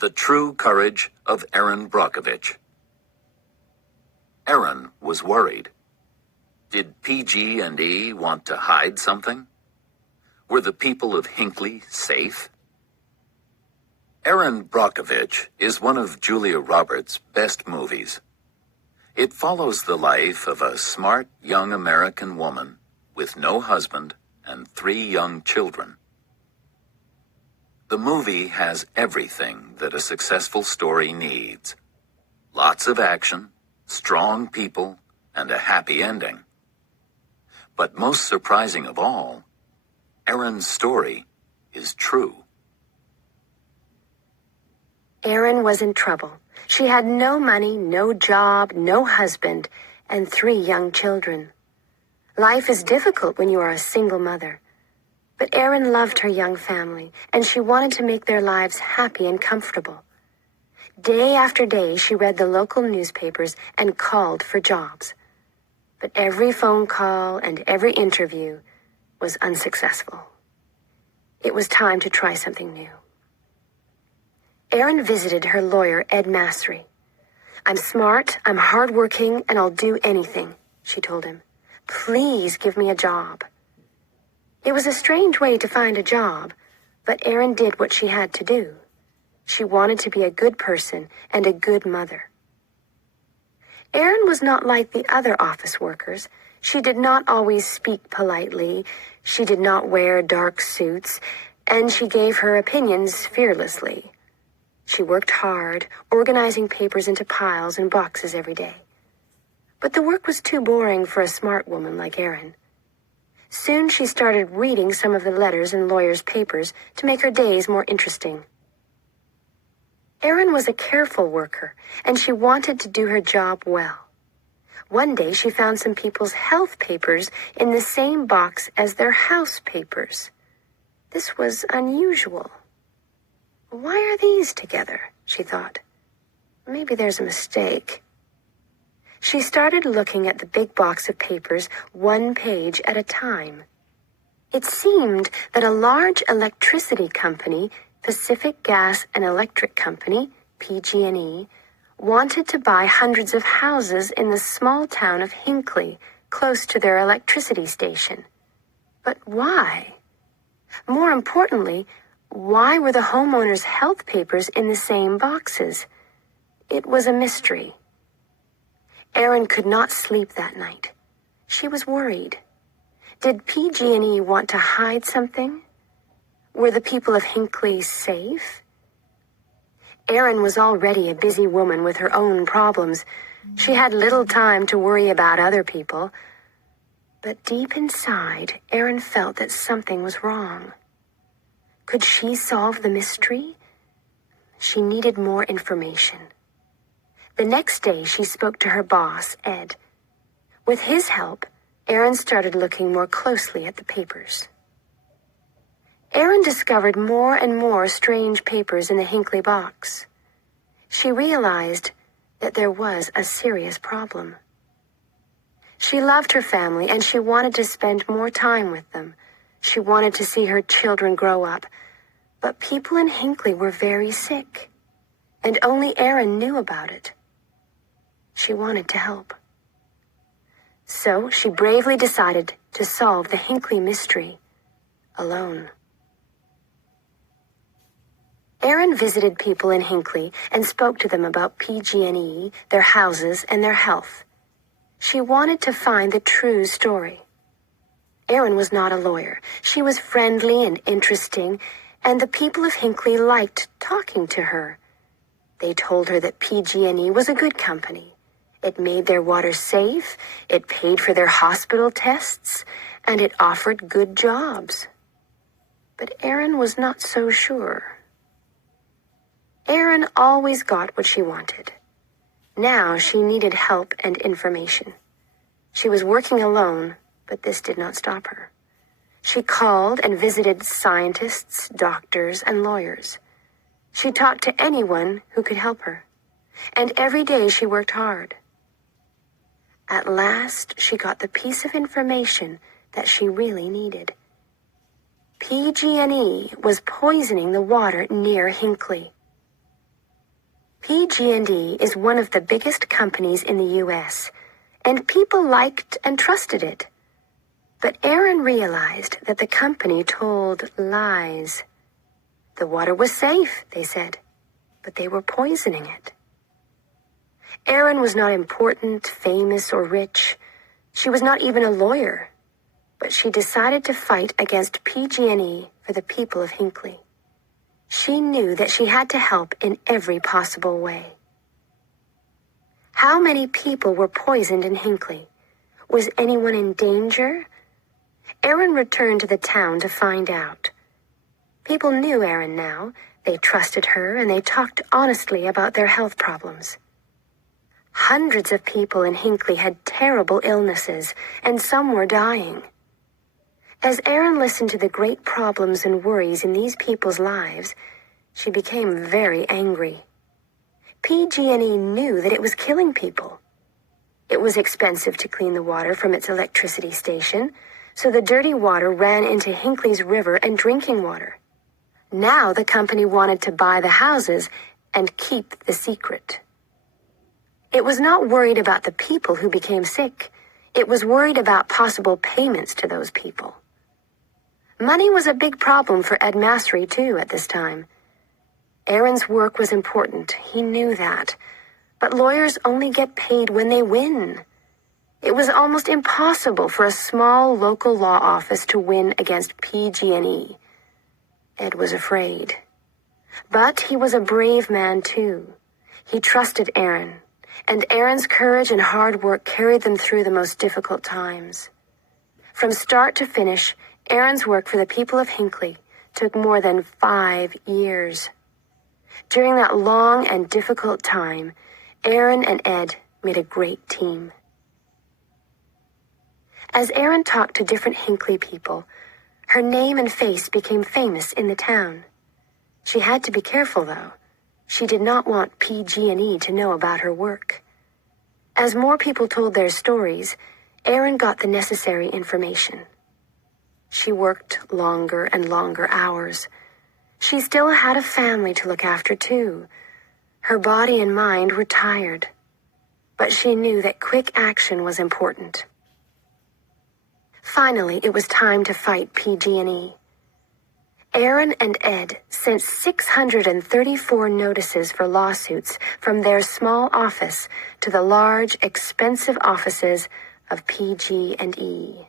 The True Courage of Erin Brockovich. Erin was worried. Did PG&E want to hide something? Were the people of Hinckley safe? Erin Brockovich is one of Julia Roberts' best movies. It follows the life of a smart young American woman with no husband and 3 young children. The movie has everything that a successful story needs. Lots of action, strong people, and a happy ending. But most surprising of all, Erin's story is true. Erin was in trouble. She had no money, no job, no husband, and 3 young children. Life is difficult when you are a single mother. But Erin loved her young family, and she wanted to make their lives happy and comfortable. Day after day, she read the local newspapers and called for jobs. But every phone call and every interview was unsuccessful. It was time to try something new. Erin visited her lawyer, Ed Massery. "I'm smart, I'm hardworking, and I'll do anything," she told him. "Please give me a job." It was a strange way to find a job, but Erin did what she had to do. She wanted to be a good person and a good mother. Erin was not like the other office workers. She did not always speak politely, she did not wear dark suits, and she gave her opinions fearlessly. She worked hard, organizing papers into piles and boxes every day. But the work was too boring for a smart woman like Erin. Soon she started reading some of the letters in lawyers' papers to make her days more interesting. Erin was a careful worker, and she wanted to do her job well. One day she found some people's health papers in the same box as their house papers. This was unusual. "Why are these together?" she thought. "Maybe there's a mistake." She started looking at the big box of papers, 1 page at a time. It seemed that a large electricity company, Pacific Gas and Electric Company, PG&E, wanted to buy hundreds of houses in the small town of Hinckley, close to their electricity station. But why? More importantly, why were the homeowners' health papers in the same boxes? It was a mystery. Erin could not sleep that night. She was worried. Did PG&E want to hide something? Were the people of Hinckley safe? Erin was already a busy woman with her own problems. She had little time to worry about other people. But deep inside, Erin felt that something was wrong. Could she solve the mystery? She needed more information. The next day, she spoke to her boss, Ed. With his help, Erin started looking more closely at the papers. Erin discovered more and more strange papers in the Hinckley box. She realized that there was a serious problem. She loved her family, and she wanted to spend more time with them. She wanted to see her children grow up. But people in Hinckley were very sick, and only Erin knew about it. She wanted to help. So she bravely decided to solve the Hinckley mystery alone. Erin visited people in Hinckley and spoke to them about PG&E, their houses, and their health. She wanted to find the true story. Erin was not a lawyer. She was friendly and interesting, and the people of Hinckley liked talking to her. They told her that PG&E was a good company. It made their water safe, it paid for their hospital tests, and it offered good jobs. But Erin was not so sure. Erin always got what she wanted. Now she needed help and information. She was working alone, but this did not stop her. She called and visited scientists, doctors, and lawyers. She talked to anyone who could help her. And every day she worked hard. At last, she got the piece of information that she really needed. PG&E was poisoning the water near Hinckley. PG&E is one of the biggest companies in the U.S., and people liked and trusted it. But Erin realized that the company told lies. The water was safe, they said, but they were poisoning it. Erin was not important, famous, or rich. She was not even a lawyer. But she decided to fight against PG&E for the people of Hinckley. She knew that she had to help in every possible way. How many people were poisoned in Hinckley? Was anyone in danger? Erin returned to the town to find out. People knew Erin now. They trusted her, and they talked honestly about their health problems. Hundreds of people in Hinckley had terrible illnesses, and some were dying. As Erin listened to the great problems and worries in these people's lives, she became very angry. PG&E knew that it was killing people. It was expensive to clean the water from its electricity station, so the dirty water ran into Hinckley's river and drinking water. Now the company wanted to buy the houses and keep the secret. It was not worried about the people who became sick. It was worried about possible payments to those people. Money was a big problem for Ed Masry, too, at this time. Erin's work was important. He knew that. But lawyers only get paid when they win. It was almost impossible for a small local law office to win against PG&E. Ed was afraid. But he was a brave man, too. He trusted Erin, and Erin's courage and hard work carried them through the most difficult times. From start to finish, Erin's work for the people of Hinckley took more than 5 years. During that long and difficult time, Erin and Ed made a great team. As Erin talked to different Hinckley people, her name and face became famous in the town. She had to be careful, though. She did not want PG&E to know about her work. As more people told their stories, Erin got the necessary information. She worked longer and longer hours. She still had a family to look after, too. Her body and mind were tired. But she knew that quick action was important. Finally, it was time to fight PG&E. Erin and Ed sent 634 notices for lawsuits from their small office to the large, expensive offices of PG&E.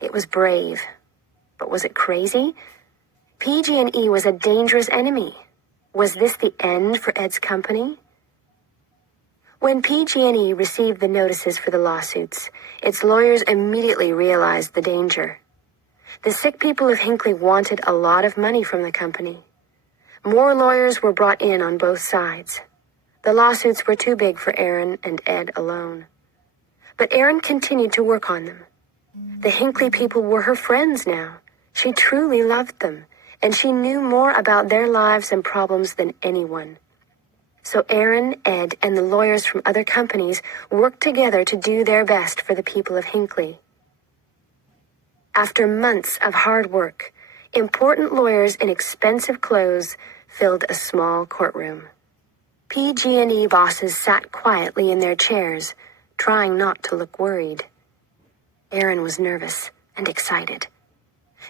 It was brave, but was it crazy? PG&E was a dangerous enemy. Was this the end for Ed's company? When PG&E received the notices for the lawsuits, its lawyers immediately realized the danger. The sick people of Hinckley wanted a lot of money from the company. More lawyers were brought in on both sides. The lawsuits were too big for Erin and Ed alone. But Erin continued to work on them. The Hinckley people were her friends now. She truly loved them, and she knew more about their lives and problems than anyone. So Erin, Ed, and the lawyers from other companies worked together to do their best for the people of Hinckley. After months of hard work, important lawyers in expensive clothes filled a small courtroom. PG&E bosses sat quietly in their chairs, trying not to look worried. Erin was nervous and excited.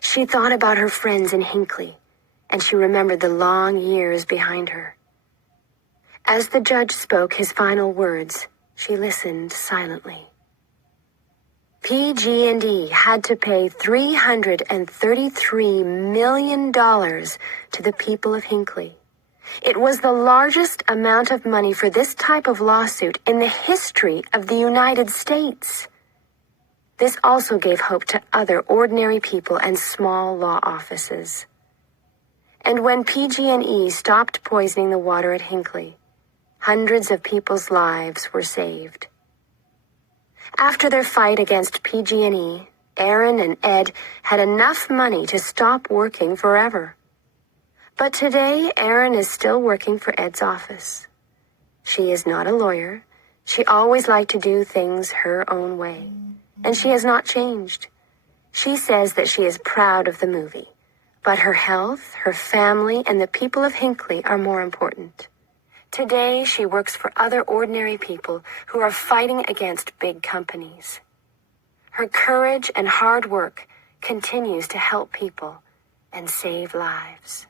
She thought about her friends in Hinckley, and she remembered the long years behind her. As the judge spoke his final words, she listened silently. PG&E had to pay $333 million to the people of Hinckley. It was the largest amount of money for this type of lawsuit in the history of the United States. This also gave hope to other ordinary people and small law offices. And when PG&E stopped poisoning the water at Hinckley, hundreds of people's lives were saved. After their fight against PG&E, Erin and Ed had enough money to stop working forever. But today, Erin is still working for Ed's office. She is not a lawyer. She always liked to do things her own way. And she has not changed. She says that she is proud of the movie, but her health, her family, and the people of Hinckley are more important. Today, she works for other ordinary people who are fighting against big companies. Her courage and hard work continues to help people and save lives.